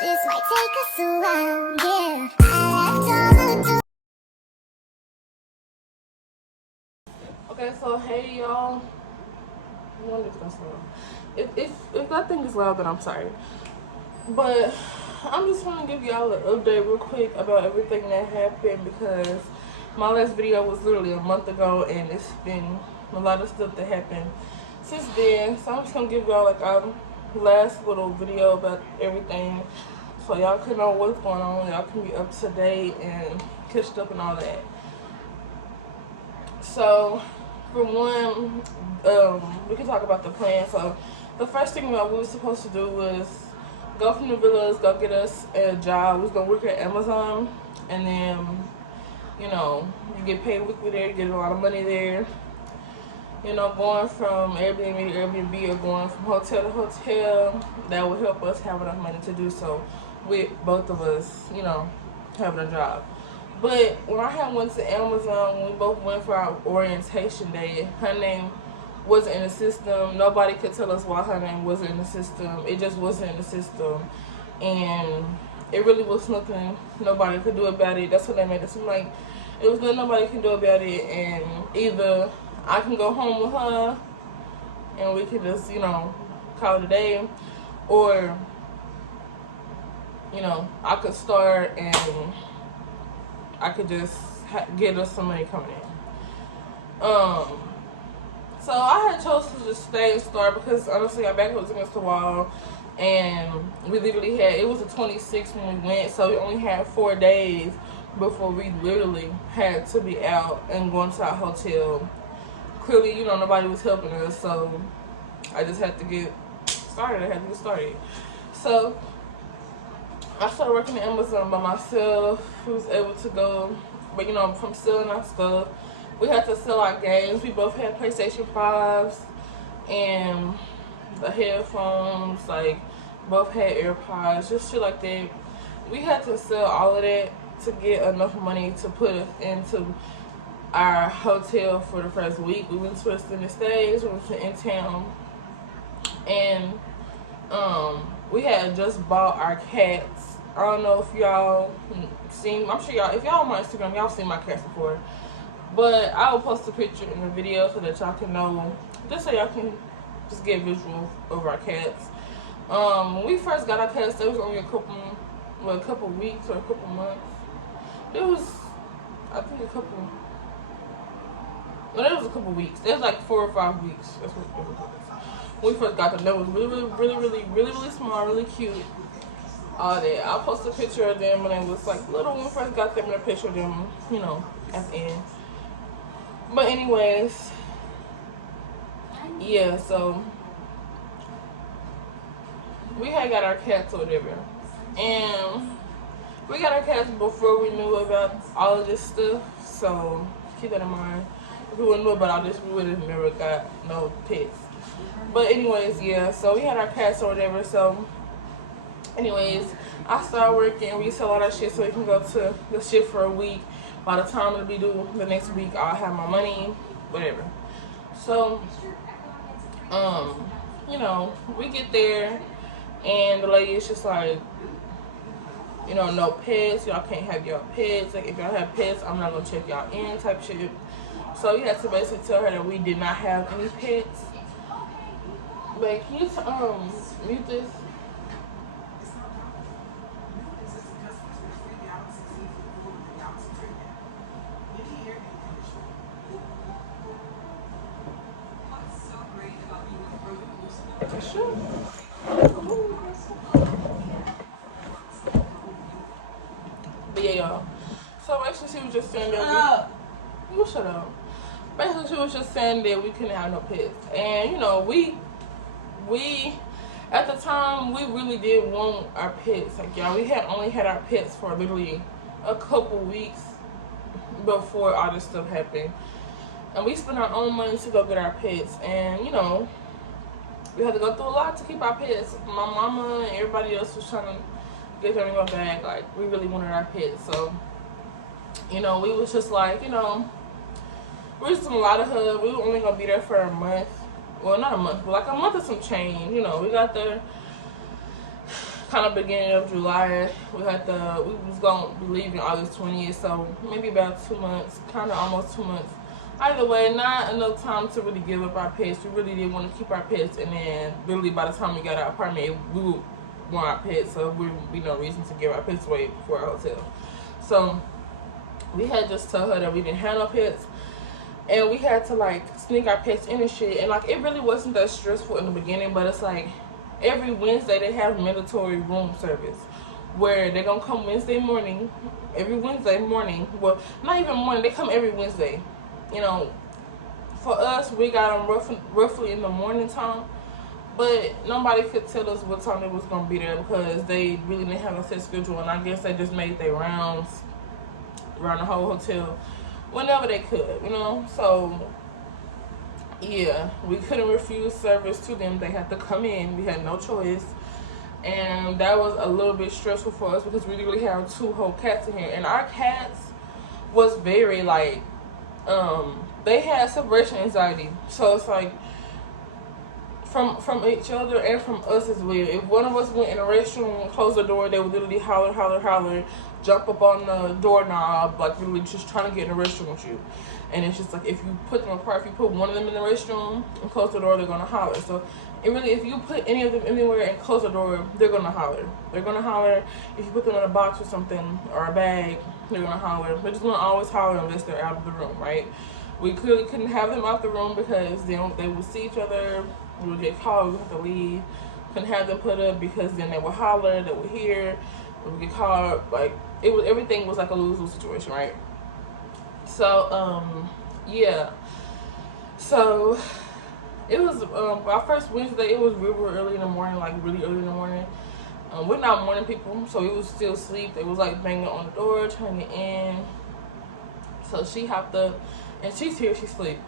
This might take us a while, yeah. I left all the doors. Okay, so hey y'all. I wonder if that's loud. If that thing is loud, then I'm sorry. But I'm just gonna give y'all an update real quick about everything that happened because my last video was literally a month ago and it's been a lot of stuff that happened since then. So I'm just gonna give y'all like a last little video about everything so y'all can know what's going on. Y'all can be up to date and catched up and all that. So for one, we can talk about the plan. So the first thing that we were supposed to do was go from the villas, go get us a job. We was gonna work at Amazon, and then you get paid weekly there, you get a lot of money there. Going from Airbnb to Airbnb or going from hotel to hotel, that would help us have enough money to do so with both of us, having a job. But when I had went to Amazon, when we both went for our orientation day, her name wasn't in the system. Nobody could tell us why her name wasn't in the system. It just wasn't in the system. And it really was nothing nobody could do about it. That's what they made it seem like. It was nothing nobody can do about it. And either I can go home with her and we can just, call it a day. Or, I could start and I could just get us some money coming in. So I had chosen to just stay and start because honestly our back was against the wall, and we literally had, it was the 26th when we went, so we only had 4 days before we literally had to be out and going to our hotel. Clearly, nobody was helping us, so I just had to get started. So I started working at Amazon by myself. We was able to go, but from selling our stuff, we had to sell our games. We both had PlayStation 5s and the headphones, both had AirPods, just shit like that. We had to sell all of that to get enough money to put us into our hotel for the first week. We went to Extended Stays, we went to In Town, and we had just bought our cats. I don't know if y'all seen, I'm sure y'all, if y'all on my Instagram, y'all seen my cats before. But I will post a picture in the video so that y'all can know, just so y'all can just get visual of our cats. When we first got our cats, there was only a couple weeks or a couple months. It was, I think it was a couple weeks. It was like 4 or 5 weeks. That's what it was. When we first got them, they was really small, really cute. All that. I'll post a picture of them when it was little when we first got them, and a picture of them, at the end. But anyways, yeah, so we had got our cats or whatever. And we got our cats before we knew about all of this stuff. So keep that in mind. If we wouldn't know about all this, we would have never got no pets. But anyways, yeah, so we had our cats or whatever. So anyways, I started working. We sell all that shit so we can go to the shift for a week. By the time it'll be due the next week, I'll have my money, whatever. So, we get there, and the lady is just like, no pets. Y'all can't have y'all pets. If y'all have pets, I'm not gonna check y'all in, type shit. So we had to basically tell her that we did not have any pets. But can you mute this? Sure. But yeah, y'all. So basically, she was just saying that you shut up. Basically, she was just saying that we couldn't have no pets, and we at the time we really did want our pets. Y'all, we had only had our pets for literally a couple weeks before all this stuff happened, and we spent our own money to go get our pets, and we had to go through a lot to keep our pets. My mama and everybody else was trying to get them to go back. We really wanted our pets. So, we was just we were just doing a lot of her. We were only going to be there for a month. Well, not a month, but a month or some change. We got there kind of beginning of July. We was gonna be leaving August 20th, so maybe about 2 months, kind of almost 2 months. Either way, not enough time to really give up our pets. We really did want to keep our pets, and then literally by the time we got our apartment, we would want our pets, so there would be no reason to give our pets away before our hotel. So we had just told her that we didn't have no pets, and we had to like sneak our pets in and shit. And like it really wasn't that stressful in the beginning, but it's like every Wednesday they have mandatory room service where they're gonna come Wednesday morning, every Wednesday morning. Well, not even morning, they come every Wednesday. You know, for us, we got them roughly in the morning time, but nobody could tell us what time they was gonna be there because they really didn't have a set schedule, and I guess they just made their rounds around the whole hotel whenever they could, you know. So yeah, we couldn't refuse service to them. They had to come in. We had no choice. And that was a little bit stressful for us because we really have 2 whole cats in here. And our cats was very like, they had separation anxiety. So it's like, from each other and from us as well. If one of us went in the restroom and closed the door, they would literally holler, jump up on the doorknob, like literally just trying to get in the restroom with you. And it's just like, if you put them apart, if you put one of them in the restroom and close the door, they're gonna holler. So it really, if you put any of them anywhere and close the door, they're gonna holler. They're gonna holler. If you put them in a box or something or a bag, they're gonna holler. They're just gonna always holler unless they're out of the room, right? We clearly couldn't have them out the room because then they would see each other. We would get called, we would have to leave. Couldn't have them put up because then they would holler, they would hear, we would get called. Like everything was like a lose-lose situation, right? So yeah. So it was our first Wednesday. It was real early in the morning, like really early in the morning. We're not morning people, so we was still asleep. They was like banging on the door, trying to get in. So she hopped up, and she's here, she's asleep,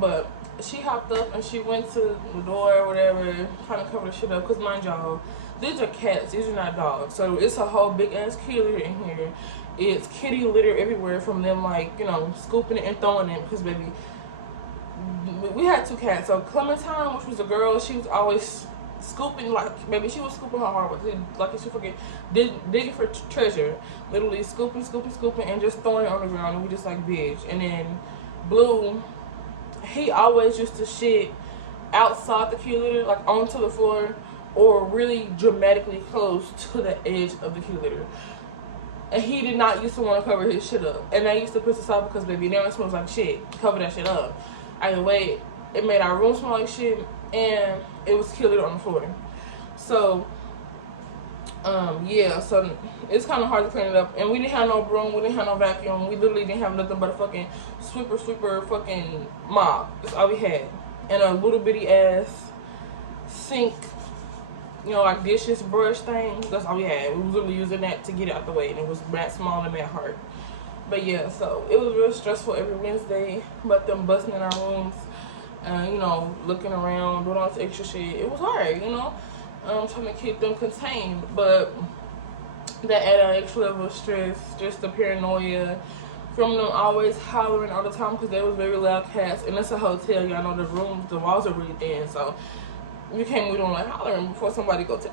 but she hopped up and she went to the door or whatever, trying to cover the shit up. Cause mind y'all, these are cats, these are not dogs. So it's a whole big ass kitty litter in here. It's kitty litter everywhere from them, like, you know, scooping it and throwing it. Cause baby, we had 2 cats. So Clementine, which was a girl, she was always scooping, like, baby, she was scooping her heart with it, like she forget, digging for treasure, literally scooping, and just throwing it on the ground. And we just like, bitch. And then Blue, he always used to shit outside the kitty litter, like onto the floor, or really dramatically close to the edge of the kitty litter. And he did not used to want to cover his shit up. And that used to piss us off because, baby, now it smells like shit. Cover that shit up. Either way, it made our room smell like shit, and it was kitty litter on the floor. So, yeah, so it's kind of hard to clean it up. And we didn't have no broom, we didn't have no vacuum, we literally didn't have nothing but a fucking sweeper fucking mop. That's all we had. And a little bitty ass sink, you know, like dishes brush thing. That's all we had. We was literally using that to get it out the way, and it was that small and that hard. But yeah, so it was real stressful every Wednesday, but them busting in our rooms, you know, looking around, doing all this extra shit. It was hard, you know. Trying to keep them contained, but that added an extra level of stress, just the paranoia from them always hollering all the time because they was very loud cats, and it's a hotel, y'all know the rooms, the walls are really thin, so you can't be doing like hollering before somebody go to,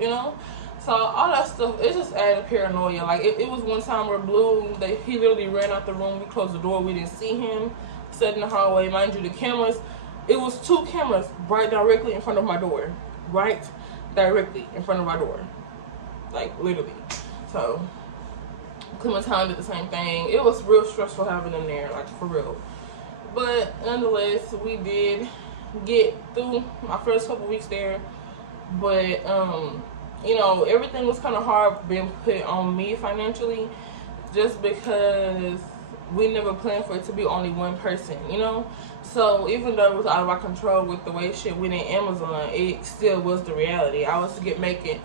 you know. So all that stuff, it just added paranoia. Like it was one time where Blue, he literally ran out the room, we closed the door, we didn't see him, sat in the hallway. Mind you, the cameras, it was 2 cameras right directly in front of my door. Right directly in front of our door, like literally. So Clementine did the same thing. It was real stressful having them there, like for real. But nonetheless, we did get through my first couple weeks there. But you know, everything was kind of hard being put on me financially, just because we never planned for it to be only one person, you know. So even though it was out of our control with the way shit went in Amazon, it still was the reality. I was making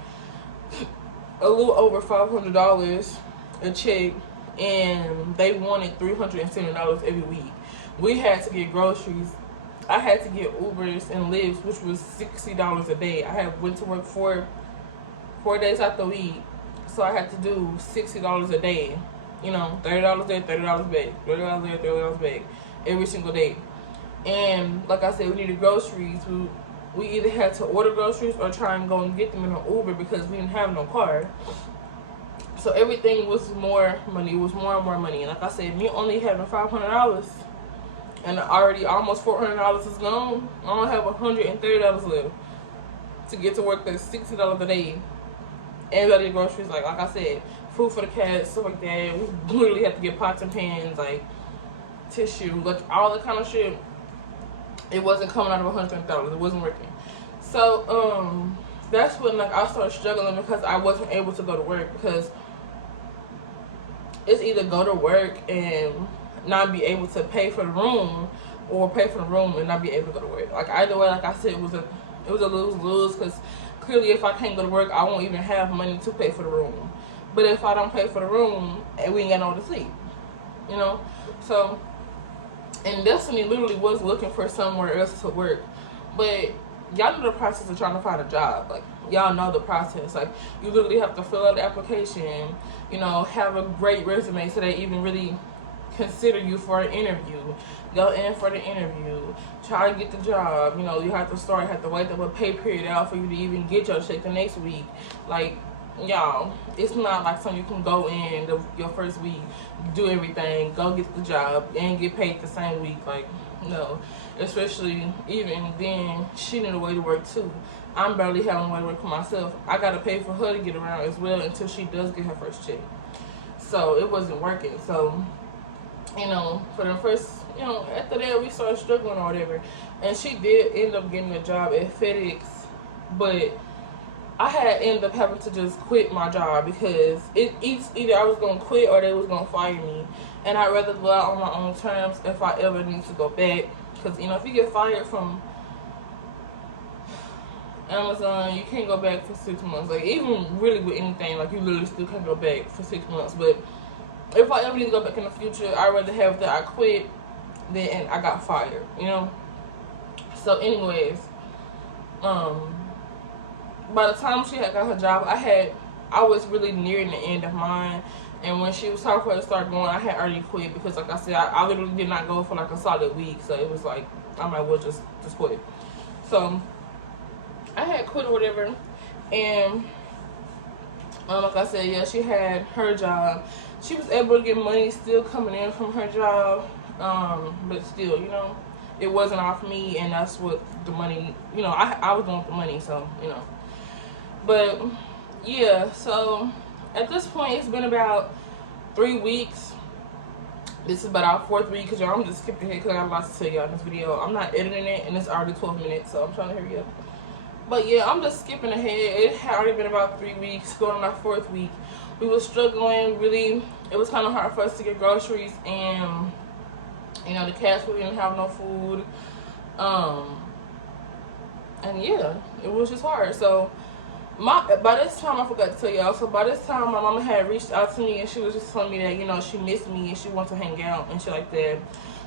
a little over $500 a check, and they wanted $370 every week. We had to get groceries. I had to get Ubers and Lyfts, which was $60 a day. I had went to work 4 days out the week, so I had to do $60 a day. You know, $30 there, $30 back, $30 there, $30 back, every single day. And like I said, we needed groceries. We we either had to order groceries or try and go and get them in an Uber because we didn't have no car. So everything was more money. It was more and more money. And like I said, me only having $500 and already almost $400 is gone. I only have $130 left to get to work. That's $60 a day. And the groceries, like I said, food for the cats, stuff like that. We literally have to get pots and pans, like tissue, like all that kind of shit. It wasn't coming out of $130. It wasn't working. So that's when like I started struggling because I wasn't able to go to work, because it's either go to work and not be able to pay for the room, or pay for the room and not be able to go to work. Like either way, like I said, it was a lose-lose, because clearly if I can't go to work, I won't even have money to pay for the room. But if I don't pay for the room, and we ain't got nowhere to sleep, you know. So, and Destiny literally was looking for somewhere else to work, but y'all know the process of trying to find a job. Like, y'all know the process. Like, you literally have to fill out the application, you know, have a great resume so they even really consider you for an interview. Go in for the interview, try to get the job. You know, you have to wait up a pay period out for you to even get your check the next week. Like, y'all, it's not like something you can go in your first week, do everything, go get the job, and get paid the same week. Like, no. Especially even then, she need a way to work too. I'm barely having a way to work for myself. I gotta pay for her to get around as well until she does get her first check. So it wasn't working. So, you know, for the first, you know, after that we started struggling or whatever, and she did end up getting a job at FedEx, but I had ended up having to just quit my job because either I was gonna quit or they was gonna fire me, and I'd rather go out on my own terms if I ever need to go back. Because, you know, if you get fired from Amazon, you can't go back for 6 months. Like, even really with anything, like, you literally still can't go back for 6 months. But if I ever need to go back in the future, I'd rather have that I quit than I got fired, you know? So, anyways, by the time she had got her job, I was really nearing the end of mine. And when she was talking for her to start going, I had already quit because, like I said, I literally did not go for like a solid week. So it was like, I might well just quit. So I had quit or whatever. And like I said, yeah, she had her job. She was able to get money still coming in from her job. But still, you know, it wasn't off me. And that's what the money, you know, I was going for money. So, you know. But, yeah, so at this point, it's been about 3 weeks. This is about our 4th week, because y'all, I'm just skipping ahead because I got a lot to tell y'all in this video. I'm not editing it, and it's already 12 minutes, so I'm trying to hurry up. But yeah, I'm just skipping ahead. It had already been about 3 weeks, going on our 4th week. We were struggling, really. It was kind of hard for us to get groceries, and, you know, the cats, we didn't have no food. And yeah, it was just hard. So, by this time, I forgot to tell y'all, so by this time, my mama had reached out to me, and she was just telling me that, you know, she missed me, and she wants to hang out, and shit like that.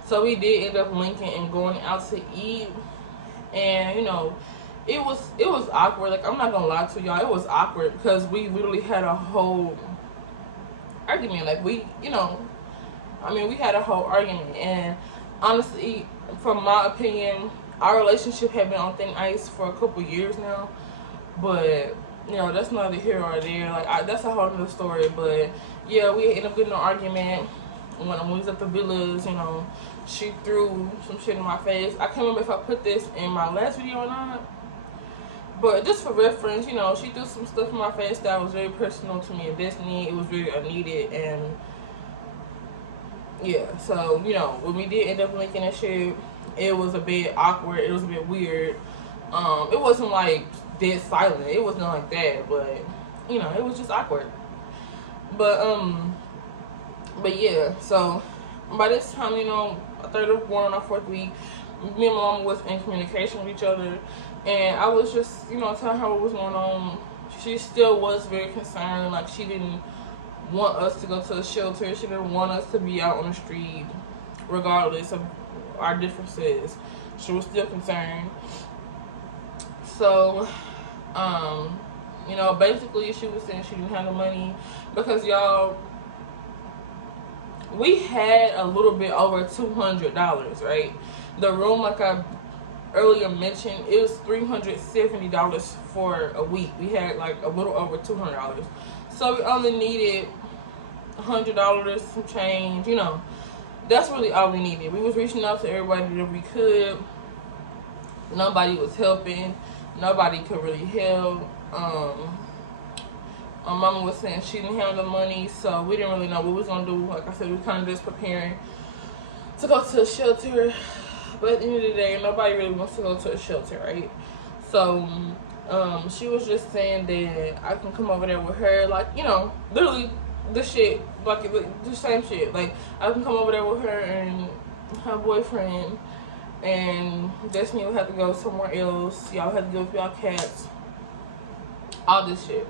So we did end up linking and going out to eat, and, you know, it was awkward. Like, I'm not gonna lie to y'all, it was awkward, because we literally had a whole argument. Like, we, you know, I mean, we had a whole argument, and honestly, from my opinion, our relationship had been on thin ice for a couple years now. But, you know, that's neither here or there. Like, that's a whole other story. But, yeah, we ended up getting an argument when we was at the villas. You know, she threw some shit in my face. I can't remember if I put this in my last video or not. But just for reference, you know, she threw some stuff in my face that was very personal to me and Destiny. It was very unneeded. And, yeah, so, you know, when we did end up linking and shit, it was a bit awkward. It was a bit weird. It wasn't like dead silent. It wasn't like that, but, you know, it was just awkward. But yeah, so by this time, you know, 3rd of one on our 4th week, me and my mom was in communication with each other, and I was just, you know, telling her what was going on. She still was very concerned. Like, she didn't want us to go to the shelter. She didn't want us to be out on the street, regardless of our differences. She was still concerned. So, you know, basically she was saying she didn't have the money because, y'all, we had a little bit over $200, right? The room, like I earlier mentioned, it was $370 for a week. We had like a little over $200, so we only needed $100, some change. You know, that's really all we needed. We was reaching out to everybody that we could. Nobody was helping. Nobody could really help. My mama was saying she didn't have the money, so we didn't really know what we was gonna do. Like I said, we were kind of just preparing to go to a shelter. But at the end of the day, nobody really wants to go to a shelter, right? So, she was just saying that I can come over there with her, like, you know, literally the shit, like the same shit. Like, I can come over there with her and her boyfriend, and Destiny would have to go somewhere else. Y'all have to give y'all cats, all this shit.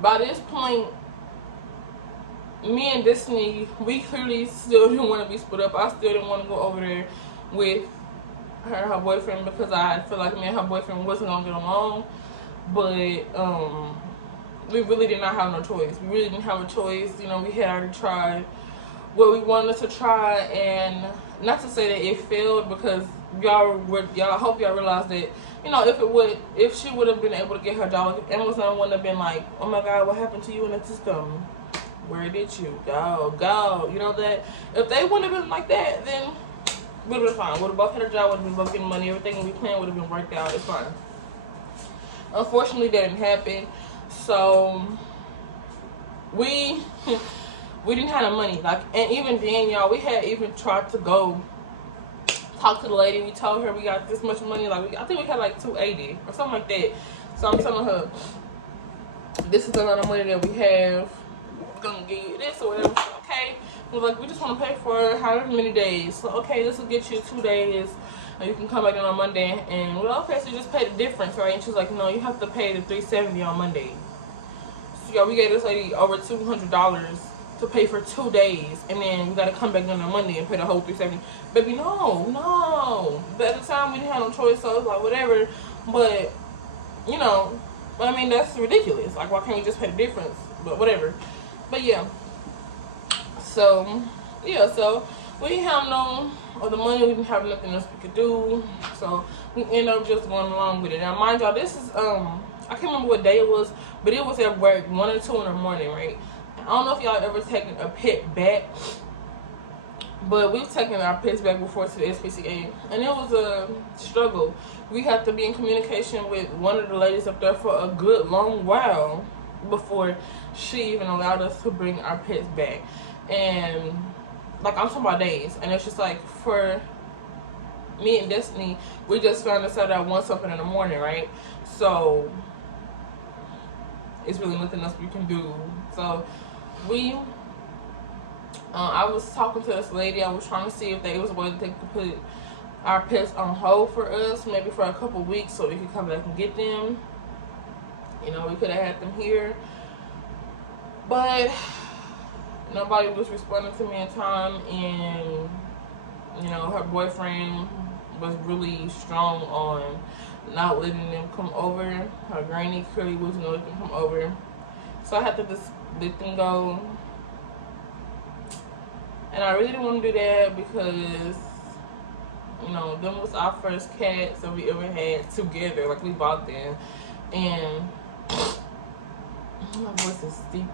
By this point, me and Destiny, we clearly still didn't want to be split up. I still didn't want to go over there with her and her boyfriend because I feel like me and her boyfriend wasn't gonna get along. But we really did not have no choice. We really didn't have a choice. You know, we had already tried what we wanted to try, and not to say that it failed, because y'all I hope y'all realize that, you know, if she would have been able to get her dog, Amazon wouldn't have been like, oh my God, what happened to you in the system? Where did you go? You know, that if they wouldn't have been like that, then we would have been fine. Would have both had a job, would have been both getting money, everything we planned would have been worked out. It's fine. Unfortunately, that didn't happen. So we didn't have the money. Like, and even then, y'all, we had even tried to go talk to the lady. We told her we got this much money. Like, I think we had like $280 or something like that. So I'm telling her, this is the amount of money that we have. We're gonna give you this or whatever. So, okay. We're like, we just want to pay for however many days. So, okay, this will get you 2 days. And you can come back in on Monday. And we're like, okay, so just pay the difference, right? And she's like, no, you have to pay the $370 on Monday. So, y'all, we gave this lady over $200 to pay for 2 days. And then we got to come back in on Monday and pay the whole $370. Baby, no. But at the time, we didn't have no choice, so it was like, whatever. But, you know, I mean, that's ridiculous. Like, why can't we just pay the difference? But whatever. But, yeah. So, yeah, so we didn't have no other money. We didn't have nothing else we could do. So, we ended up just going along with it. Now, mind y'all, this is, I can't remember what day it was, but it was at work, 1 or 2 in the morning, right? I don't know if y'all ever taken a pet back, but we've taken our pets back before to the SPCA, and it was a struggle. We had to be in communication with one of the ladies up there for a good long while before she even allowed us to bring our pets back. And like, I'm talking about days, and it's just like, for me and Destiny, we just found us out at 1 something in the morning, right? So it's really nothing else we can do. So I was talking to this lady. I was trying to see if there was a way that they could put our pets on hold for us, maybe for a couple weeks, so we could come back and get them. You know, we could have had them here, but nobody was responding to me in time. And, you know, her boyfriend was really strong on not letting them come over. Her granny clearly wasn't letting them come over. So I had to just let them go. And I really didn't want to do that because, you know, them was our first cats that we ever had together. Like, we bought them. And my voice is deep.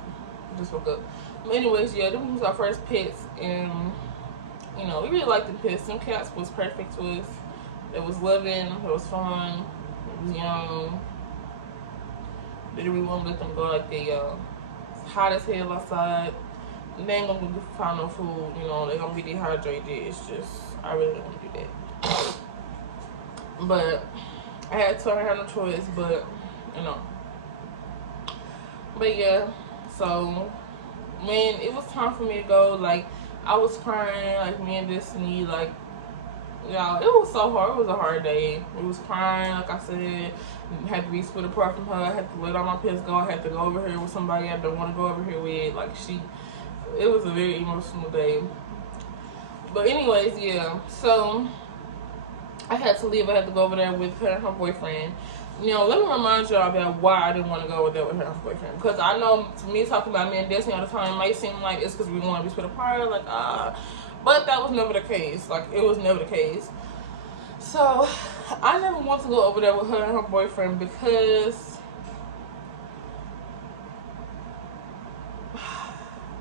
I just woke up. But anyways, yeah, them was our first pets. And, you know, we really liked the pets. Them cats was perfect to us. It was loving. It was fun. It was young. Didn't really want to let them go like they it's hot as hell outside. They ain't gonna find no food, you know, they're gonna be dehydrated. It's just, I really don't want to do that. But I had to, I had no choice, but, you know. But yeah, so when it was time for me to go, like, I was crying, like, me and Destiny, like, y'all, it was so hard. It was a hard day. It was crying, like I said. Had to be split apart from her. I had to let all my pets go. I had to go over here with somebody I don't want to go over here with. Like, it was a very emotional day. But anyways, yeah. So I had to leave. I had to go over there with her and her boyfriend. You know, let me remind y'all about why I didn't want to go over there with her and her boyfriend. Because I know, to me, talking about me and Destiny all the time, it might seem like it's because we want to be split apart. Like, but that was never the case. Like, it was never the case. So I never want to go over there with her and her boyfriend because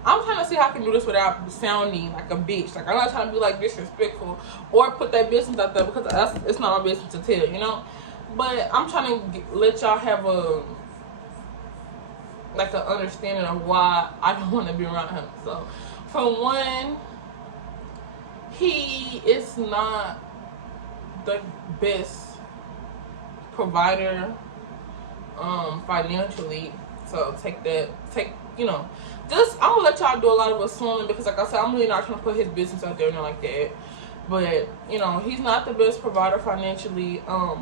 I'm trying to see how I can do this without sounding like a bitch. Like, I'm not trying to be like disrespectful or put that business out there because it's not my business to tell, you know. But I'm trying to let y'all have a like an understanding of why I don't want to be around him. So, for one, he is not the best provider financially. So you know, just I'm gonna let y'all do a lot of assuming because like I said, I'm really not trying to put his business out there and like that. But you know, he's not the best provider financially. I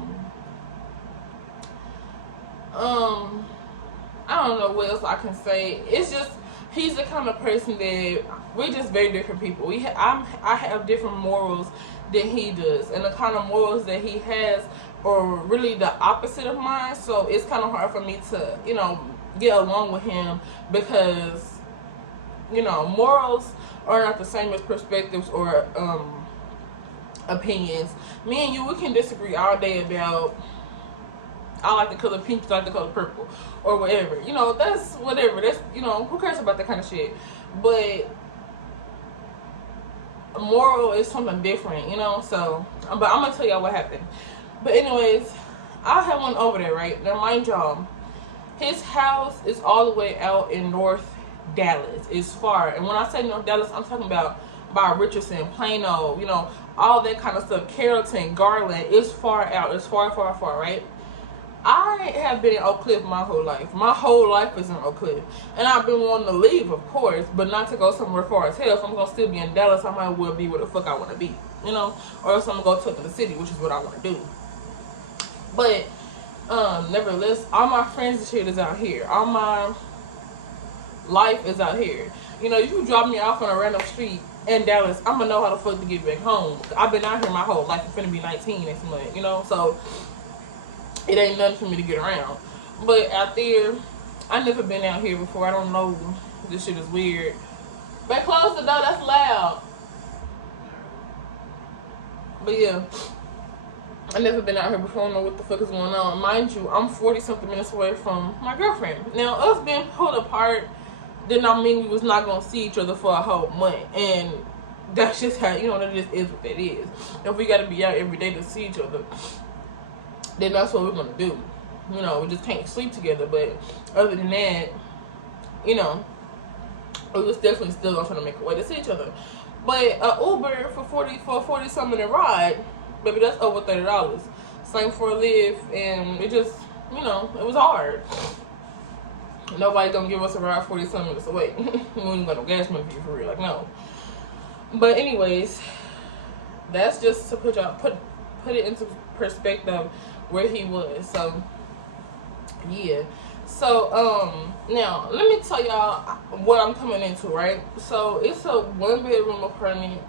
don't know what else I can say. It's just he's the kind of person that we're just very different people. I have different morals than he does, and the kind of morals that he has are really the opposite of mine. So it's kind of hard for me to, you know, get along with him because, you know, morals are not the same as perspectives or opinions. Me and you, we can disagree all day about I like the color pink, you like the color purple, or whatever. You know, that's whatever. That's, you know, who cares about that kind of shit? But moral is something different, you know. So, but I'm gonna tell y'all what happened. But anyways, I had one over there, right? Now, mind y'all, his house is all the way out in North Dallas. It's far, and when I say North Dallas, I'm talking about by Richardson, Plano, you know, all that kind of stuff. Carrollton, Garland. It's far out. It's far, far, far, right? I have been in Oak Cliff my whole life. My whole life is in Oak Cliff. And I've been wanting to leave, of course, but not to go somewhere far as hell. If I'm going to still be in Dallas, I might well be where the fuck I want to be, you know? Or else I'm going to go to the city, which is what I want to do. But, nevertheless, all my friends and shit is out here. All my life is out here. You know, if you drop me off on a random street in Dallas, I'm going to know how the fuck to get back home. I've been out here my whole life. I'm finna be 19 next month, you know? So it ain't nothing for me to get around. But out there, I never been out here before. I don't know. This shit is weird. But close the door. That's loud. But yeah, I never been out here before. I don't know what the fuck is going on. Mind you, I'm 40-something minutes away from my girlfriend. Now, us being pulled apart did not mean we was not going to see each other for a whole month. And that's just how, you know, that just is what that is. If we got to be out every day to see each other, then that's what we're gonna do. You know, we just can't sleep together. But other than that, you know, we was definitely still gonna try to make a way to see each other. But Uber for 40 something a ride, baby, that's over $30. Same for a Lyft, and it just, you know, it was hard. Nobody gonna give us a ride 40 something minutes away. We ain't got no gas money for you, for real, like no. But anyways, that's just to put it into perspective where he was. So yeah, so now let me tell y'all what I'm coming into, right? So it's a 1-bedroom apartment,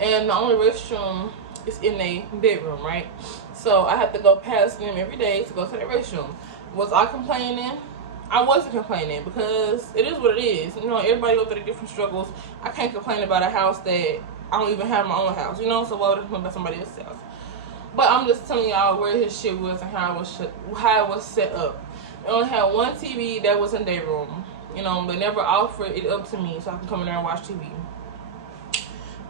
and the only restroom is in a bedroom, right? So I have to go past them every day to go to the restroom. Was I complaining? I wasn't complaining because it is what it is. You know, everybody goes through their different struggles. I can't complain about a house that I don't even have my own house, you know, so why would I complain about somebody else's house? But I'm just telling y'all where his shit was and how it was set up. It only had one TV that was in their room. You know, they never offered it up to me so I can come in there and watch TV.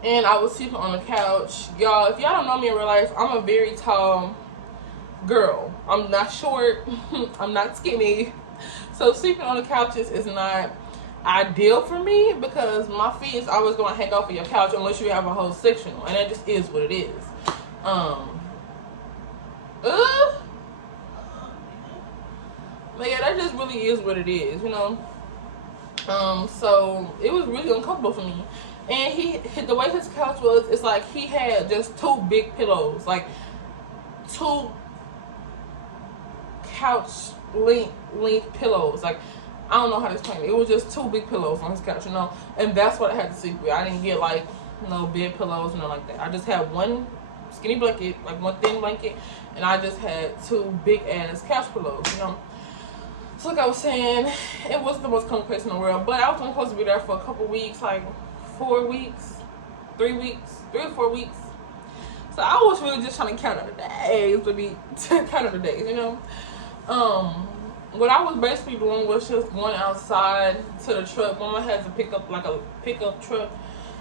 And I was sleeping on the couch. Y'all, if y'all don't know me in real life, I'm a very tall girl. I'm not short. I'm not skinny. So sleeping on the couches is not ideal for me because my feet is always going to hang off of your couch unless you have a whole sectional, and that just is what it is. But yeah, that just really is what it is, you know. So it was really uncomfortable for me. And the way his couch was, it's like he had just 2 big pillows, like 2 couch length pillows. Like, I don't know how to explain it. It was just 2 big pillows on his couch, you know. And that's what I had to sleep with. I didn't get like no bed pillows, nothing like that. I just had one skinny blanket, like one thin blanket, and I just had 2 big ass couch pillows, you know. So like I was saying, it wasn't the most comfortable place in the world, but I was only supposed to be there for a couple weeks, like 4 weeks, 3 weeks, 3 or 4 weeks. So I was really just trying to count on the days, to be count on the days, you know. What I was basically doing was just going outside to the truck. Mama has to pick up like a pickup truck.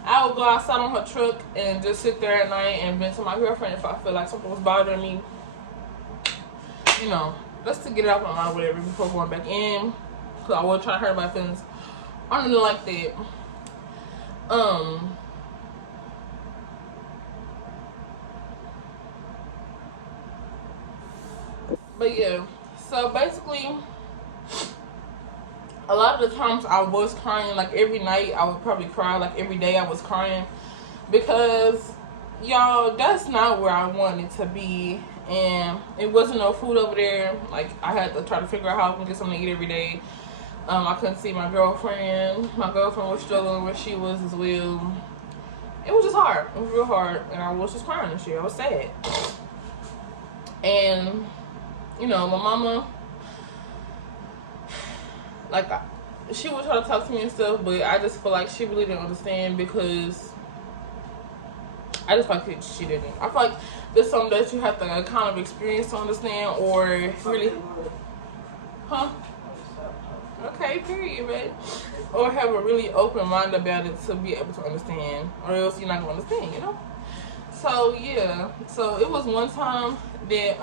I would go outside on her truck and just sit there at night and vent to my girlfriend if I feel like something was bothering me. You know, just to get it out of my mind, whatever, before going back in. Cause I wasn't trying to hurt my feelings. I don't even like that. But yeah, so basically, a lot of the times I was crying. Like every night, I would probably cry. Like every day, I was crying because, y'all, that's not where I wanted to be, and it wasn't no food over there. Like I had to try to figure out how I can get something to eat every day. I couldn't see my girlfriend. My girlfriend was struggling where she was as well. It was just hard. It was real hard, and I was just crying and shit. I was sad, and you know, my mama, like, she would try to talk to me and stuff, but I just feel like she really didn't understand because I just feel like she didn't. I feel like there's something that you have to kind of experience to understand, or really, huh? Okay, period, babe. Or have a really open mind about it to be able to understand, or else you're not gonna understand, you know? So yeah, so it was one time that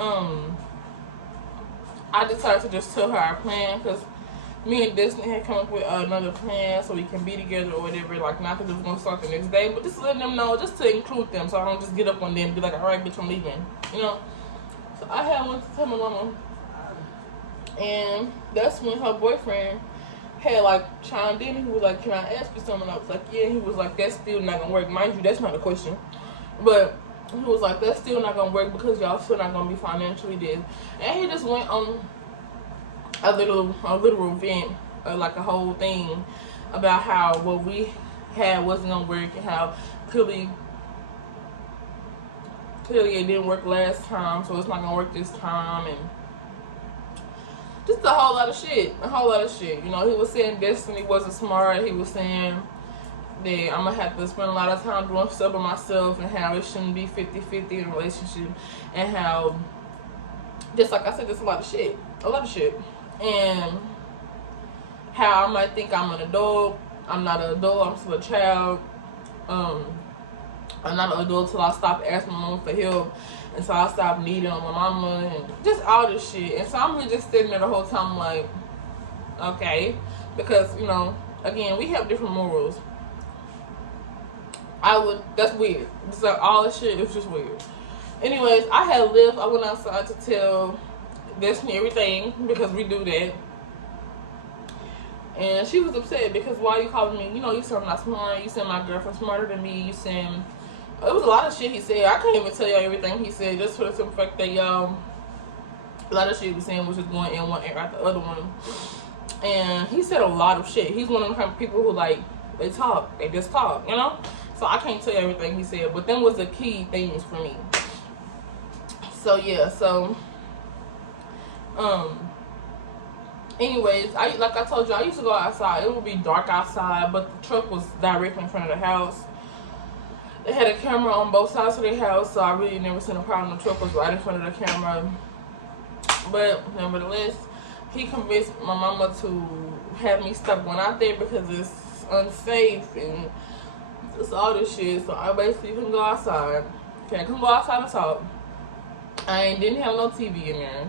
I decided to just tell her our plan, because me and Destiny had come up with another plan so we can be together or whatever. Like, not that it was going to start the next day, but just letting them know, just to include them, so I don't just get up on them and be like, all right, bitch, I'm leaving, you know? So I had went to tell my mama, and that's when her boyfriend had, like, chimed in. He was like, can I ask you something? I was like, yeah. He was like, that's still not going to work. Mind you, that's not a question. But he was like, that's still not gonna work because y'all still not gonna be financially dead. And he just went on a literal vent, like a whole thing about how what we had wasn't gonna work, and how clearly it didn't work last time, so it's not gonna work this time, and just a whole lot of shit. You know, he was saying Destiny wasn't smart. He was saying that I'm gonna have to spend a lot of time doing stuff by myself, and how it shouldn't be 50-50 in a relationship, and how, just like I said, there's a lot of shit, and how I might think I'm an adult. I'm not an adult. I'm still a child. I'm not an adult till I stop asking my mama for help, until I stop needing on my mama, and just all this shit. And so I'm really just sitting there the whole time like, okay, because, you know, again, we have different morals. That's weird. Just like all this shit, it's just weird. Anyways, I went outside to tell Destiny everything, because we do that. And she was upset because, why you calling me? You know, you said I'm not smart. You said my girlfriend's smarter than me. You said, it was a lot of shit he said. I can't even tell y'all everything he said, just for the simple fact that y'all, a lot of shit he was saying was just going in one ear out the other one. And he said a lot of shit. He's one of the kind of people who, like, they just talk, you know? So I can't tell you everything he said, but them was the key things for me. So yeah, anyways, like I told you, I used to go outside. It would be dark outside, but the truck was directly in front of the house. They had a camera on both sides of the house, so I really never seen a problem. The truck was right in front of the camera. But nevertheless, he convinced my mama to have me stop going out there because it's unsafe and just all this shit. So I basically couldn't go outside. Okay, I couldn't go outside and talk. I didn't have no TV in there.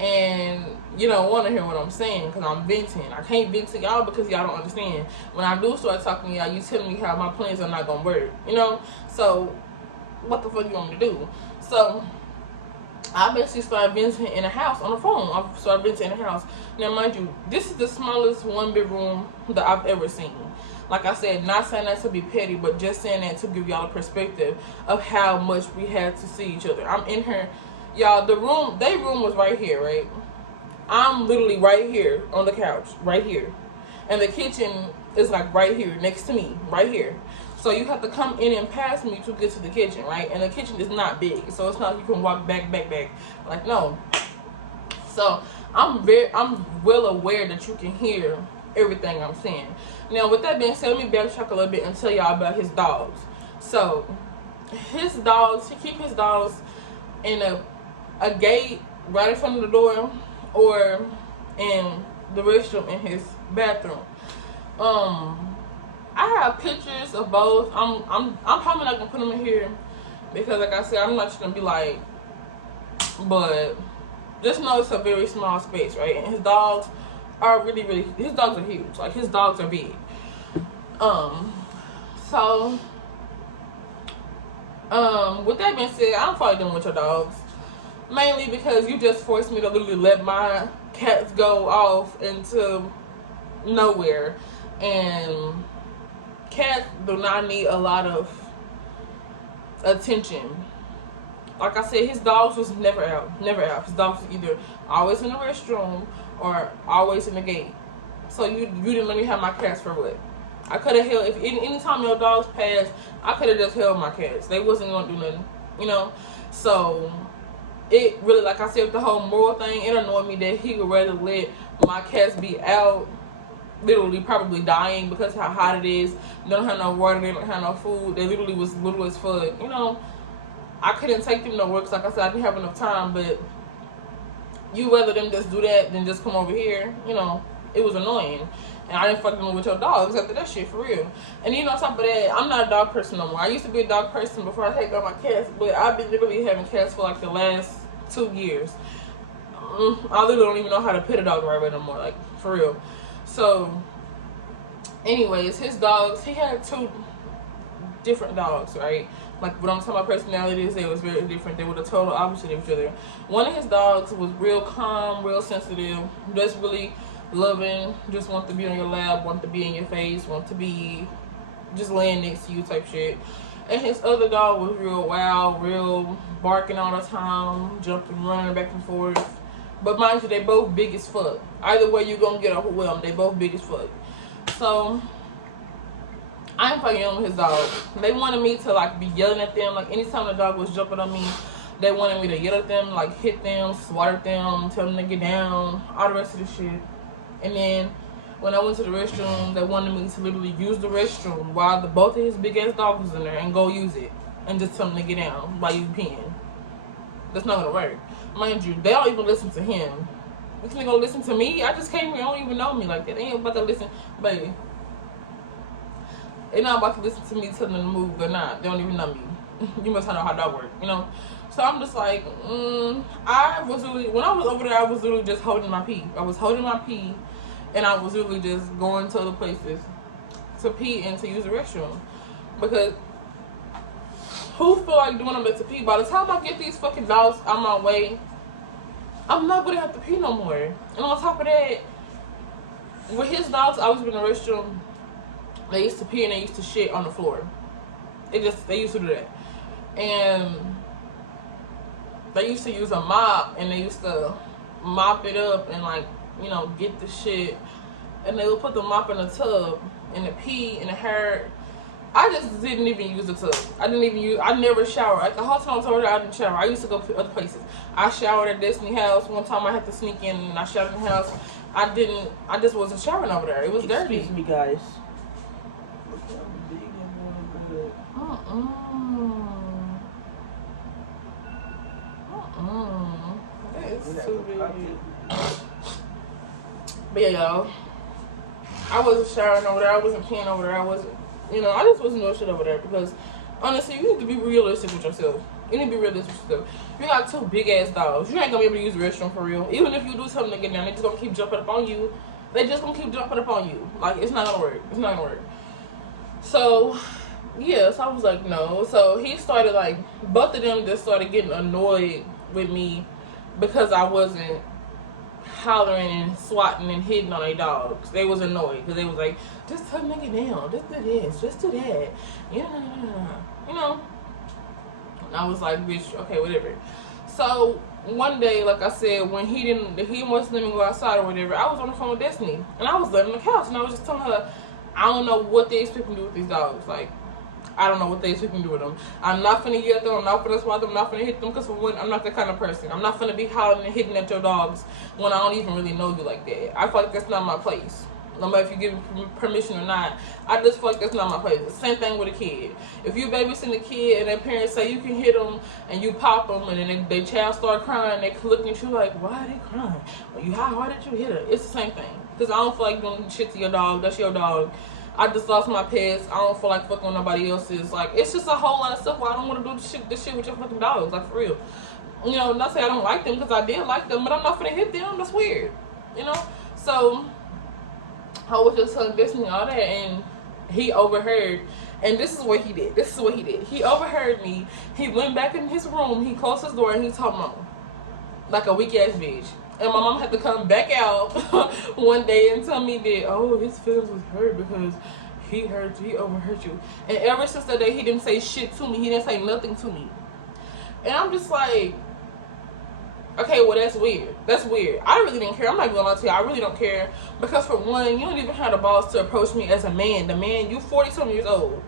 And you don't want to hear what I'm saying because I'm venting. I can't vent to y'all because y'all don't understand. When I do start talking to y'all, you tell me how my plans are not gonna work, you know? So what the fuck you want me to do? So I basically started venting in the house on the phone. I started venting in the house. Now mind you, this is the smallest one bedroom that I've ever seen. Like I said, not saying that to be petty, but just saying that to give y'all a perspective of how much we had to see each other. I'm in here. Y'all, their room was right here, right? I'm literally right here on the couch, right here. And the kitchen is like right here, next to me, right here. So you have to come in and pass me to get to the kitchen, right? And the kitchen is not big, so it's not like you can walk back. Like, no. So I'm well aware that you can hear everything I'm saying. Now, with that being said, let me backtrack a little bit and tell y'all about his dogs. So his dogs, he keep his dogs in a gate right in front of the door or in the restroom in his bathroom. I have pictures of both. I'm probably not gonna put them in here because, like I said, I'm not just gonna be like, but just know it's a very small space, right? And his dogs are really, his dogs are huge. Like, his dogs are big. So, with that being said, I'm probably done with your dogs. Mainly because you just forced me to literally let my cats go off into nowhere. And cats do not need a lot of attention. Like I said, his dogs was never out. His dogs was either always in the restroom or always in the gate. So you didn't let me have my cats for what? I could have held, if anytime your dogs passed, I could have just held my cats. They wasn't gonna do nothing, you know. So it really, like I said, with the whole moral thing, it annoyed me that he would rather let my cats be out, literally probably dying because of how hot it is. They don't have no water, they don't have no food. They literally was little as fuck, you know. I couldn't take them nowhere because, like I said, I didn't have enough time. But you rather them just do that than just come over here, you know. It was annoying. And I didn't fucking with your dogs after that shit, for real. And on top of that, I'm not a dog person no more. I used to be a dog person before I take out my cats, but I've been literally having cats for like the last 2 years. I literally don't even know how to pet a dog right away no more, like, for real. So, anyways, his dogs, he had 2 different dogs, right? Like, when I'm talking about personalities, they was very different. They were the total opposite of each other. One of his dogs was real calm, real sensitive, just really loving, just want to be on your lap, want to be in your face, want to be just laying next to you type shit. And his other dog was real wild, real barking all the time, jumping, running back and forth. But mind you, they both big as fuck. Either way you gonna get overwhelmed, they both big as fuck. So I ain't fucking with his dog. They wanted me to like be yelling at them. Like, anytime the dog was jumping on me, they wanted me to yell at them, like hit them, swat at them, tell them to get down, all the rest of the shit. And then when I went to the restroom, they wanted me to literally use the restroom while both of his big ass dogs was in there and go use it and just tell them to get down while you peeing. That's not gonna work. Mind you, they don't even listen to him. You think they gonna listen to me? I just came here, they don't even know me like that. They ain't about to listen, baby. They're not about to listen to me telling them to move. They're not. They don't even know me. You must not know how that works, you know? So I'm just like, I was really, when I was over there, I was literally just holding my pee. I was holding my pee, and I was literally just going to other places to pee and to use the restroom. Because who feel like doing them to pee? By the time I get these fucking dogs out my way, I'm not going to have to pee no more. And on top of that, with his dogs, I was in the restroom, they used to pee and they used to shit on the floor. They used to do that. And they used to use a mop and they used to mop it up and, like, you know, get the shit. And they would put the mop in the tub and the pee and the hair. I just didn't even use the tub. I never showered. Like, the whole time I was over there, I didn't shower. I used to go to other places. I showered at Destiny House. One time I had to sneak in and I showered in the house. I just wasn't showering over there. It was dirty. Excuse me, guys. It's too big. But yeah, y'all. I wasn't showering over there. I wasn't peeing over there. I wasn't, you know, I just wasn't doing shit over there because, honestly, you need to be realistic with yourself. You need to be realistic with yourself. You got 2 big ass dogs. You ain't gonna be able to use the restroom for real. Even if you do something to get down, they just gonna keep jumping up on you. They just gonna keep jumping up on you. Like, it's not gonna work. It's not gonna work. So, yeah, so I was like, no. So he started, like, both of them just started getting annoyed with me because I wasn't hollering and swatting and hitting on their dogs. They was annoyed because they was like, just tell them to get down, just do this, just do that, yeah, you know. And I was like, bitch, okay, whatever. So one day, like I said, when he wasn't letting me go outside or whatever, I was on the phone with Destiny and I was laying on the couch and I was just telling her, I don't know what they expect me to do with these dogs. Like, I don't know what they expect me to do with them. I'm not finna yell at them. I'm not finna swat them. I'm not finna hit them because for one, I'm not that kind of person. I'm not finna be hollering and hitting at your dogs when I don't even really know you like that. I feel like that's not my place. no matter if you give me permission or not. I just feel like that's not my place. The same thing with a kid. If you babysitting a kid and their parents say you can hit them and you pop them and then their child start crying, they looking at you like, why are they crying? Why did you hit her? It's the same thing. Because I don't feel like doing shit to your dog. That's your dog. I just lost my pets. I don't feel like fucking with nobody else's. Like, it's just a whole lot of stuff where I don't want to do this shit with your fucking dogs. Like, for real. You know, not say I don't like them, because I did like them, but I'm not finna hit them. That's weird. You know? So, I was just telling Disney all that, and he overheard. And this is what he did. He overheard me. He went back in his room. He closed his door, and he told Mama. Like a weak-ass bitch. And my mom had to come back out one day and tell me that, oh, his feelings was hurt because he overheard you. And ever since that day, he didn't say shit to me. He didn't say nothing to me. And I'm just like, okay, well, that's weird. That's weird. I really didn't care. I'm not gonna lie to you. I really don't care. Because for one, you don't even have the balls to approach me as a man. The man, you 42 years old.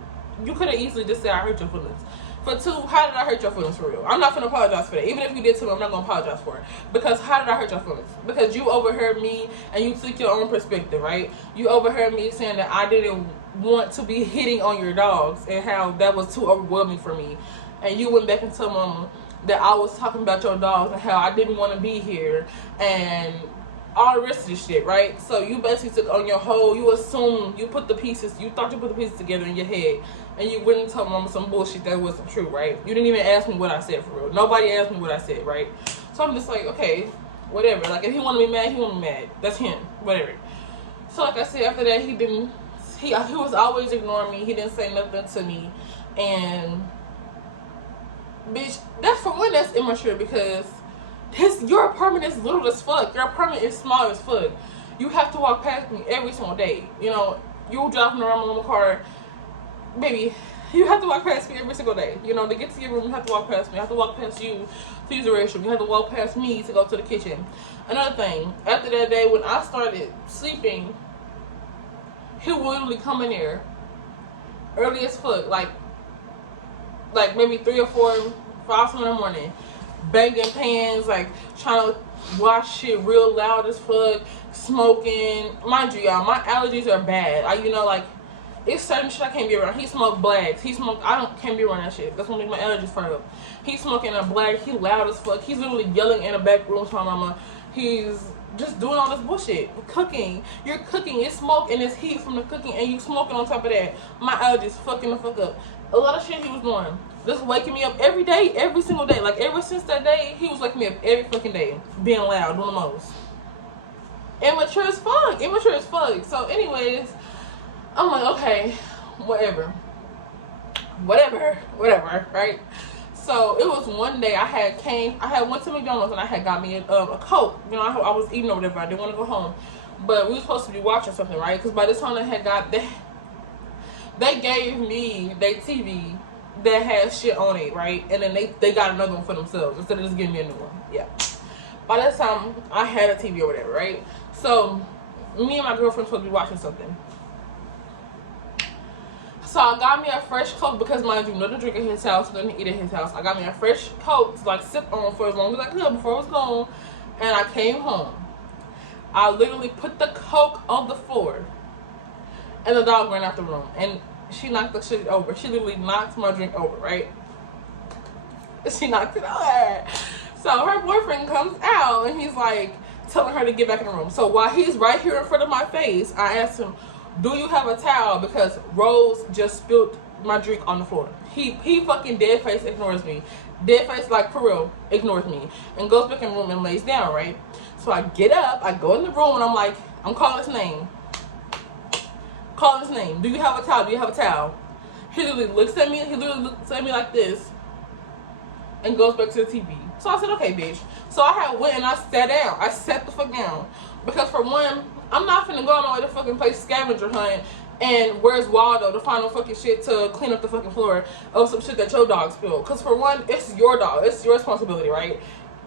You could have easily just said, I hurt your feelings. For two, how did I hurt your feelings for real? I'm not gonna apologize for that. Even if you did to me, I'm not gonna apologize for it. Because how did I hurt your feelings? Because you overheard me and you took your own perspective, right? You overheard me saying that I didn't want to be hitting on your dogs and how that was too overwhelming for me. And you went back and told Mama that I was talking about your dogs and how I didn't want to be here and all the rest of this shit, right? So you basically took on your whole, you assumed, you thought you put the pieces together in your head, and you went and told Mama some bullshit that wasn't true, right? You didn't even ask me what I said for real. Nobody asked me what I said, right? So I'm just like, okay, whatever. Like, if he want to be mad, he want to be mad. That's him, whatever. So like I said, after that, he was always ignoring me. He didn't say nothing to me, and bitch, that's for one, that's immature because your apartment is little as fuck. Your apartment is small as fuck. You have to walk past me every single day. You know, you driving around my car, baby, you have to walk past me every single day. You know, to get to your room, you have to walk past me. I have to walk past you to use the restroom. You have to walk past me to go to the kitchen. Another thing, after that day, when I started sleeping, he would literally come in there early as fuck, like maybe 3 or 4, 5 in the morning, banging pans, like trying to wash shit real loud as fuck, smoking. Mind you, y'all, my allergies are bad. You know, like, it's certain shit I can't be around. He smoked blacks. Can't be around that shit. That's when my allergies fire up. He's smoking a black. He loud as fuck. He's literally yelling in the back room to my mama. He's just doing all this bullshit. Cooking. You're cooking. It's smoke and it's heat from the cooking, and you smoking on top of that. My allergies fucking the fuck up. A lot of shit he was doing. Just waking me up every day, every single day. Like, ever since that day, he was waking me up every fucking day. Being loud, doing the most. Immature as fuck. So, anyways, I'm like, okay, whatever, right? So, it was one day I had went to McDonald's and I had got me a Coke. You know, I was eating or whatever. I didn't want to go home. But we were supposed to be watching something, right? Because by this time they gave me their TV that has shit on it, right? And then they got another one for themselves instead of just giving me a new one. Yeah. By that time, I had a TV or whatever, right? So, me and my girlfriend supposed to be watching something. So, I got me a fresh Coke because, mind you, nothing to drink at his house, nothing to eat at his house. I got me a fresh Coke to, like, sip on for as long as I could before it was gone. And I came home. I literally put the Coke on the floor. And the dog ran out the room. And she knocked the shit over. She literally knocked my drink over, right? She knocked it over. So her boyfriend comes out and he's like telling her to get back in the room. So while he's right here in front of my face, I asked him, do you have a towel? Because Rose just spilled my drink on the floor. He fucking dead face ignores me. Dead face, like, for real, ignores me. And goes back in the room and lays down, right? So I get up, I go in the room and I'm like, I'm calling his name. Call his name. Do you have a towel? Do you have a towel? He literally looks at me. He literally looks at me like this and goes back to the TV. So I said, okay, bitch. So I had went and I sat down. I sat the fuck down. Because for one, I'm not finna go on my way to fucking play scavenger hunt and where's Waldo to find no fucking shit to clean up the fucking floor of some shit that your dog spilled. Because for one, it's your dog. It's your responsibility, right?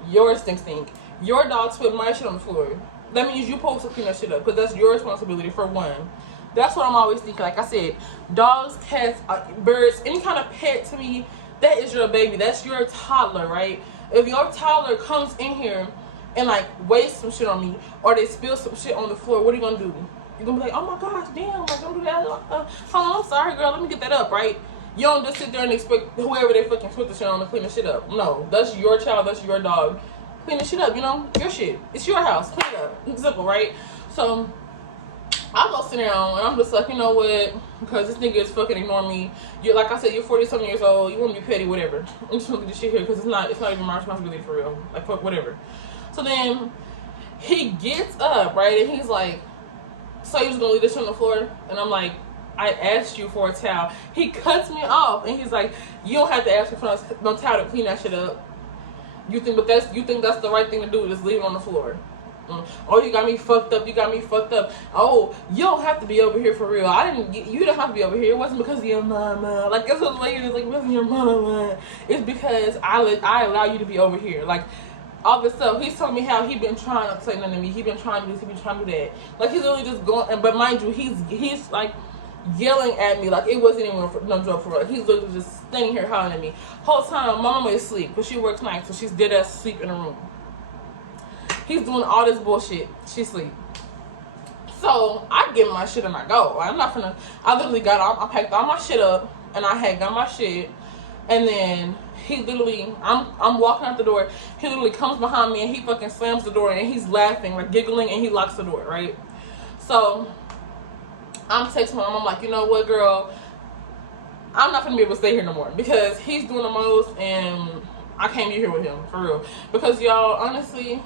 Your stink. Your dog spilled my shit on the floor. That means you're supposed to clean that shit up because that's your responsibility for one. That's what I'm always thinking. Like I said, dogs, cats, birds, any kind of pet to me, that is your baby. That's your toddler, right? If your toddler comes in here and like wastes some shit on me or they spill some shit on the floor, what are you gonna do? You're gonna be like, oh my gosh, damn, like, don't do that. Hold on, I'm sorry, girl, let me get that up, right? You don't just sit there and expect whoever they fucking put the shit on to clean the shit up. No, that's your child, that's your dog. Clean the shit up, you know? Your shit. It's your house. Clean it up. Simple, right? So, I go sit down and I'm just like, you know what? Because this nigga is fucking ignoring me. You're, like I said, you're 40-something years old. You want to be petty, whatever. I'm just gonna get this shit here because it's not even my responsibility for real. Like, fuck, whatever. So then, he gets up, right? And he's like, so you just gonna leave this shit on the floor? And I'm like, I asked you for a towel. He cuts me off and he's like, you don't have to ask me for no towel to clean that shit up. You think that's the right thing to do? Just leave it on the floor. Oh, you got me fucked up. You got me fucked up. Oh, you don't have to be over here for real. You don't have to be over here. It wasn't because of your mama. Like, that's what the lady is like, it wasn't your mama. It's because I allow you to be over here. Like, all this stuff. He's telling me how he been trying to say nothing to me. He been trying to do this. He been trying to do that. Like, he's literally just going. But mind you, he's like yelling at me like it wasn't even no joke for real. He's literally just standing here hollering at me. Whole time, my mama is asleep because she works nights, so she's dead ass asleep in the room. He's doing all this bullshit. She's asleep. So I get my shit and I go. I literally got all, I packed all my shit up and I had got my shit. And then he literally, I'm walking out the door. He literally comes behind me and he fucking slams the door and he's laughing, like giggling, and he locks the door, right? So I'm texting him. I'm like, you know what, girl? I'm not gonna be able to stay here no more because he's doing the most and I can't be here with him, for real. Because y'all, honestly,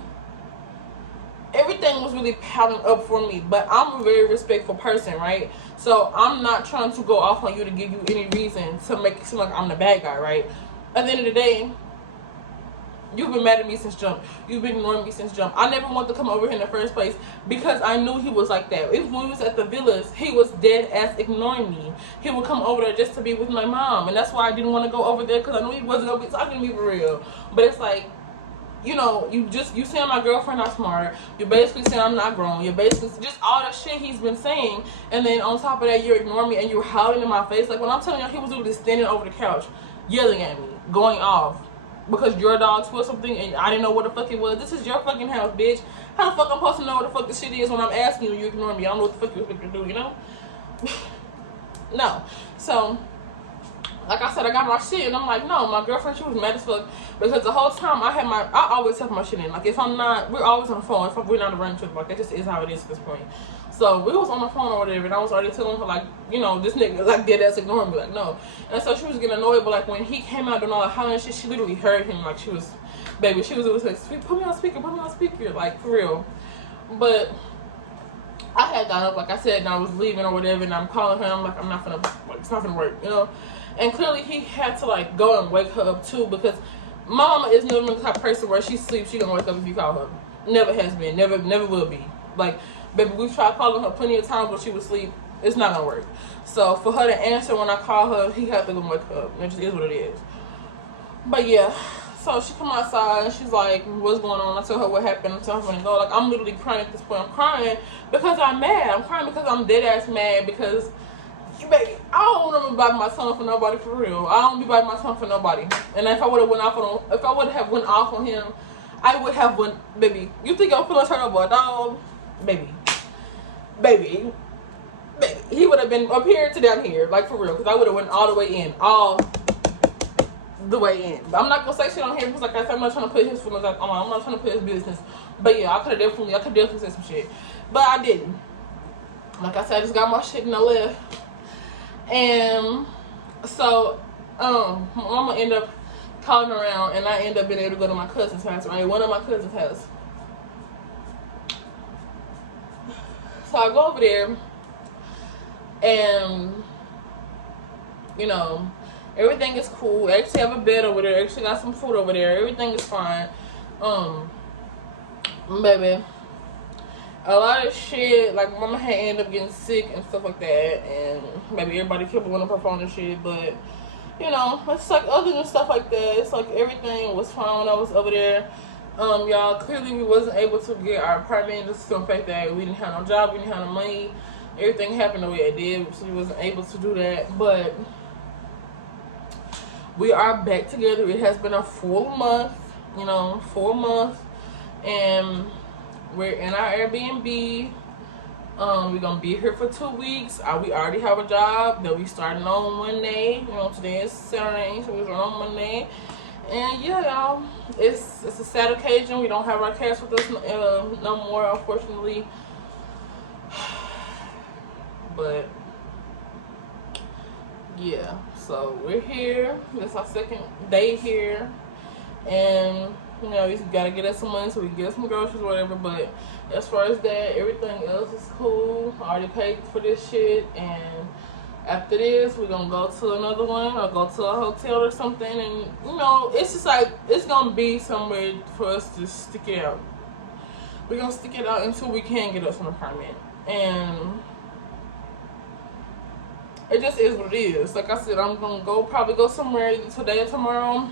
everything was really piling up for me, but I'm a very respectful person, right? So I'm not trying to go off on you to give you any reason to make it seem like I'm the bad guy, right? At the end of the day, you've been mad at me since jump. You've been ignoring me since jump. I never wanted to come over here in the first place because I knew he was like that. Even when we was at the villas, he was dead ass ignoring me. He would come over there just to be with my mom, and that's why I didn't want to go over there because I knew he wasn't gonna be talking to me for real. But it's like, you know, you saying my girlfriend not smart. You're basically saying I'm not grown. You're basically just all the shit he's been saying. And then on top of that, you're ignoring me and you're howling in my face. Like, when I'm telling you, he was literally standing over the couch, yelling at me, going off. Because your dog spilled something and I didn't know what the fuck it was. This is your fucking house, bitch. How the fuck I'm supposed to know what the fuck this shit is when I'm asking you and you ignore me? I don't know what the fuck you're supposed to do, you know? No. So, like I said, I got my shit, and I'm like, no, my girlfriend, she was mad as fuck, because the whole time I always have my shit in. Like, if I'm not, we're always on the phone. If we're not around each other, like, that just is how it is at this point. So, we was on the phone or whatever, and I was already telling her, like, you know, this nigga, like, dead ass ignoring me, like, no. And so, she was getting annoyed, but, like, when he came out doing all that hollering shit, she literally heard him, like, she was like, put me on speaker, like, for real. But I had got up, like I said, and I was leaving or whatever, and I'm calling her, and I'm like, I'm not finna, like, it's not finna work, you know? And clearly he had to, like, go and wake her up too, because my mama is never the type of person where she sleeps, she gonna wake up if you call her. Never has been, never will be. Like, baby, we've tried calling her plenty of times when she would sleep. It's not gonna work. So for her to answer when I call her, he had to go and wake her up. It just is what it is. But yeah, so she come outside and she's like, what's going on? I tell her what happened. I tell her when to go. Like, I'm literally crying at this point. I'm crying because I'm mad. I'm crying because I'm dead ass mad because, baby, I don't want to bite my tongue for nobody, for real. I don't be biting my tongue for nobody. And if I would have went off on him, I would have went, baby. You think I'm feeling turned over a dog? Baby, he would have been up here to down here, like, for real, because I would have went all the way in, But I'm not gonna say shit on here because, like I said, I'm not trying to put his feelings out. I'm not trying to put his business. But yeah, I could definitely said some shit, but I didn't. Like I said, I just got my shit and I left. And so, my mama ended up calling around, and I ended up being able to go to my cousin's house, right? One of my cousin's house. So I go over there, and, you know, everything is cool. I actually have a bed over there. I actually got some food over there. Everything is fine. Baby, a lot of shit, like, mama had ended up getting sick and stuff like that, and maybe everybody kept on her phone and shit, but, you know, it's like, other than stuff like that, it's like everything was fine when I was over there. Y'all, clearly we wasn't able to get our apartment just to the fact that we didn't have no job, we didn't have no money. Everything happened the way it did, so we wasn't able to do that. But we are back together. It has been a full month, you know, 4 months, and we're in our Airbnb. We're gonna be here for 2 weeks. We already have a job that we starting on Monday. You know, today is Saturday, so we're on Monday. And yeah, y'all, it's a sad occasion. We don't have our cats with us no more, unfortunately. But yeah, so we're here. This is our second day here, and you know, we gotta get us some money so we can get some groceries or whatever. But as far as that, everything else is cool. I already paid for this shit, and after this, we're gonna go to another one or go to a hotel or something. And you know, it's just like it's gonna be somewhere for us to stick it out. We're gonna stick it out until we can get us an apartment, and it just is what it is. Like I said, I'm gonna probably go somewhere either today or tomorrow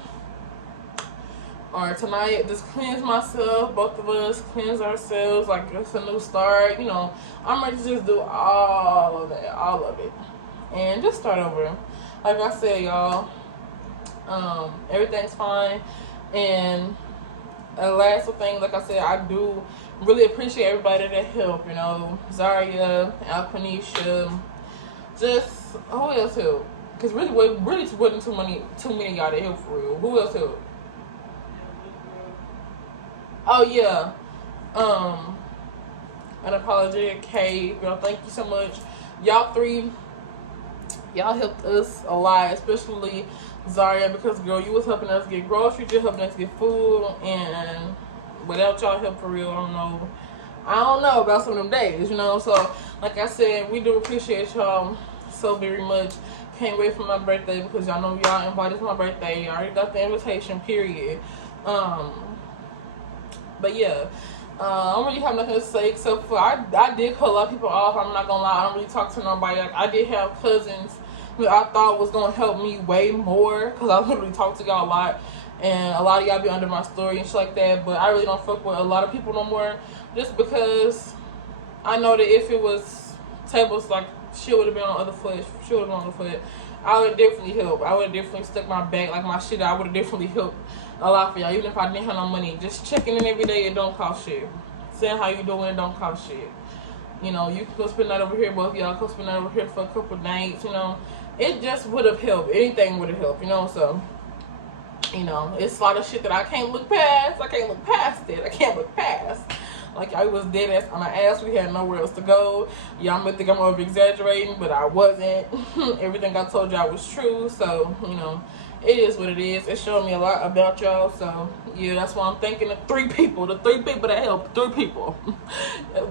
or tonight. Just cleanse myself, both of us cleanse ourselves, like it's a new start. You know, I'm ready to just do all of that, all of it, and just start over. Like I said, y'all, everything's fine. And a last thing, like I said, I do really appreciate everybody that helped. You know, Zaria, Alquanisha, just who else helped? Cause really wasn't too many of y'all that helped for real. Who else helped? Oh yeah, Unapologetic K, girl, thank you so much. Y'all three, y'all helped us a lot, especially Zaria, because girl, you was helping us get groceries, you're helping us get food, and without y'all help, for real, I don't know about some of them days, you know. So like I said, we do appreciate y'all so very much. Can't wait for my birthday, because y'all know y'all invited to my birthday. I already got the invitation, period. But yeah, I don't really have nothing to say except for I did cut a lot of people off. I'm not gonna lie, I don't really talk to nobody. Like, I did have cousins who I thought was gonna help me way more, because I literally talk to y'all a lot, and a lot of y'all be under my story and shit like that. But I really don't fuck with a lot of people no more, just because I know that if it was tables, like, shit would have been on the other foot. She would have been on the foot. I would definitely help. I would have definitely stuck my back, like my shit. I would have definitely helped a lot for y'all, even if I didn't have no money. Just checking in every day, it don't cost shit. Saying how you doing, it don't cost shit. You know, you can go spend that over here, both y'all go spend that over here for a couple nights, you know. It just would have helped. Anything would have helped, you know. So, you know, it's a lot of shit that I can't look past. I can't look past it. I can't look past. Like, I was dead ass on my ass. We had nowhere else to go. Y'all might think I'm over exaggerating, but I wasn't. Everything I told y'all was true. So, you know, it is what it is. It showed me a lot about y'all. So, yeah, that's why I'm thanking the 3 people. The 3 people that helped. 3 people.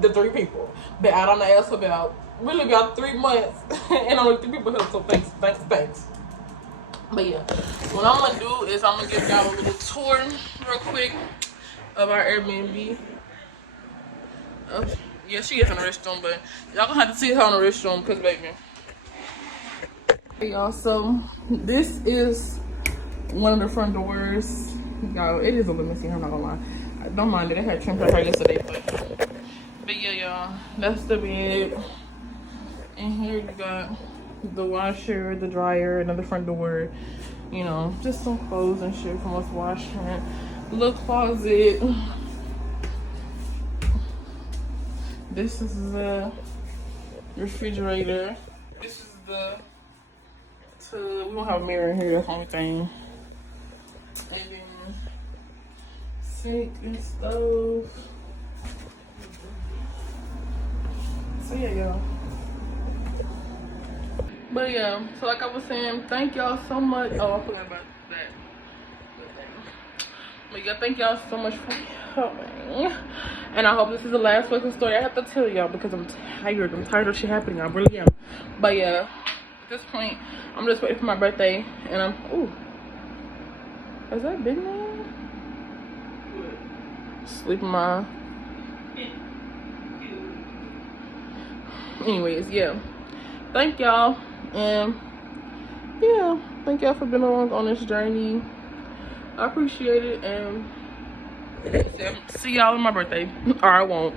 The 3 people. Been out on the ass for about 3 months. And only 3 people helped. So, thanks. But, yeah. What I'm going to do is I'm going to give y'all a little tour real quick of our Airbnb. Yeah, she is in the restroom, but y'all gonna have to see her in the restroom, because baby. Hey y'all, so this is one of the front doors. Y'all, it is a little messy, I'm not gonna lie. I don't mind it. I had trimmed her hair yesterday, but yeah, y'all, that's the bed. And here you got the washer, the dryer, another front door. You know, just some clothes and shit from us washing. Little closet. This is the refrigerator. This is we don't have a mirror in here, that's the only thing. And then sink and stove. So yeah, y'all. But yeah, so like I was saying, thank y'all so much. Oh, I forgot about that. But yeah, thank y'all so much for coming. And I hope this is the last fucking story I have to tell y'all, because I'm tired. I'm tired of shit happening. I really am. But yeah, at this point, I'm just waiting for my birthday. And ooh. Is that big man? Sleeping my... Anyways, yeah. Thank y'all. And yeah, thank y'all for being along on this journey. I appreciate it, and see y'all on my birthday. Or I won't.